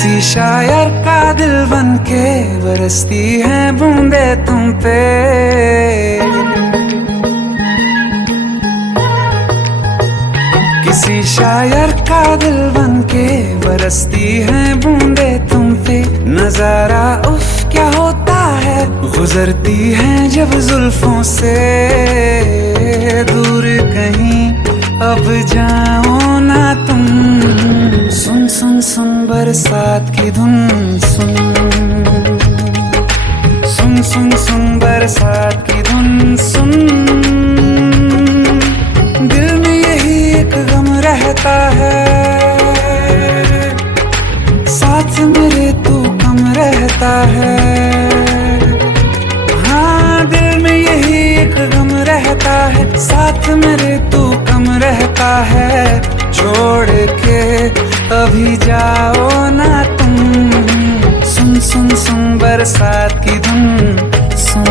किसी शायर का दिल बन के बरसती है बूंदे तुम पे। किसी शायर का दिल बन के बरसती है बूंदे तुम पे। नजारा उफ क्या होता है, गुजरती है जब जुल्फों से। दूर कहीं अब जाओ ना तुम, सुन सुन सुन बरसात की धुन। सुन सुन सुन सुन बरसात की धुन। सुन दिल में यही एक गम रहता है, साथ मेरे तू कम रहता है। हाँ दिल में यही एक गम रहता है, साथ मेरे तू कम रहता है। छोड़ के अभी जाओ ना तुम, सुन सुन सुन बरसात की धुन। सुन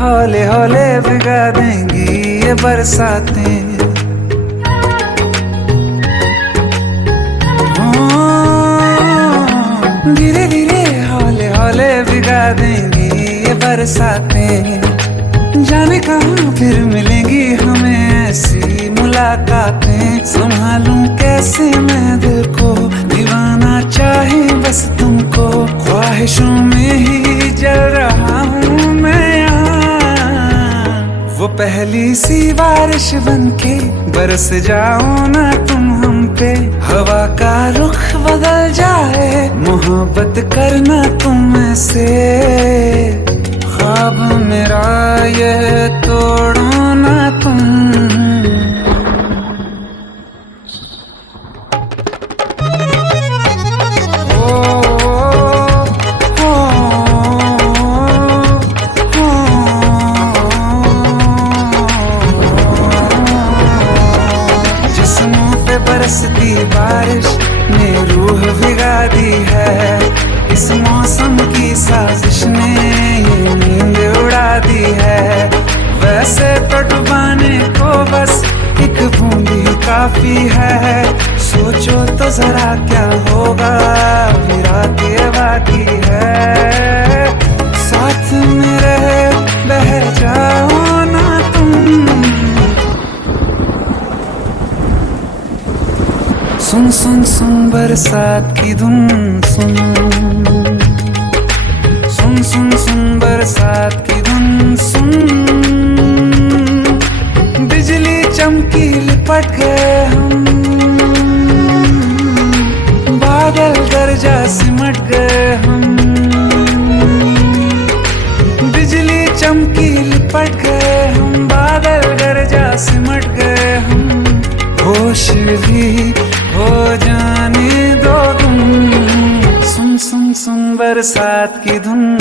हौले हौले भिगा देंगी ये बरसातें। धीरे धीरे हौले हौले भिगा देंगी ये बरसातें। जाने कहाँ फिर मिलेंगी हमें ऐसी मुलाकातें। संभालूं कैसे मैं दिल को, दीवाना चाहे बस तुमको। ख्वाहिशों में ही जल रहा हूँ मैं यहाँ। वो पहली सी बारिश बनके बरस जाओ ना तुम हम पे। हवा का रुख बदल जाए, मोहब्बत करना तुम से। ख्वाब मेरा ये तोड़ो ना तुम। बरसती बारिश ने रूह भिगा दी है। इस मौसम की साजिश ने ये नींद उड़ा दी है। वैसे तो डुबाने को बस एक बूंद ही काफी है। सोचो तो जरा क्या होगा, रातें बाकी है। साथ मेरे बह जाओ ना तुम, सुन सुन सुन बरसात की धुन। सुन सुन सुन सुन बरसात की धुन। सुन बिजली चमकी लिपट गए हम, बादल गरजा सिमट गए हम। बिजली चमकी लिपट गए हम, बादल गरजा सिमट गए हम। होश भी हो जाने दो तुम, सुन सुन सुन बरसात की धुन।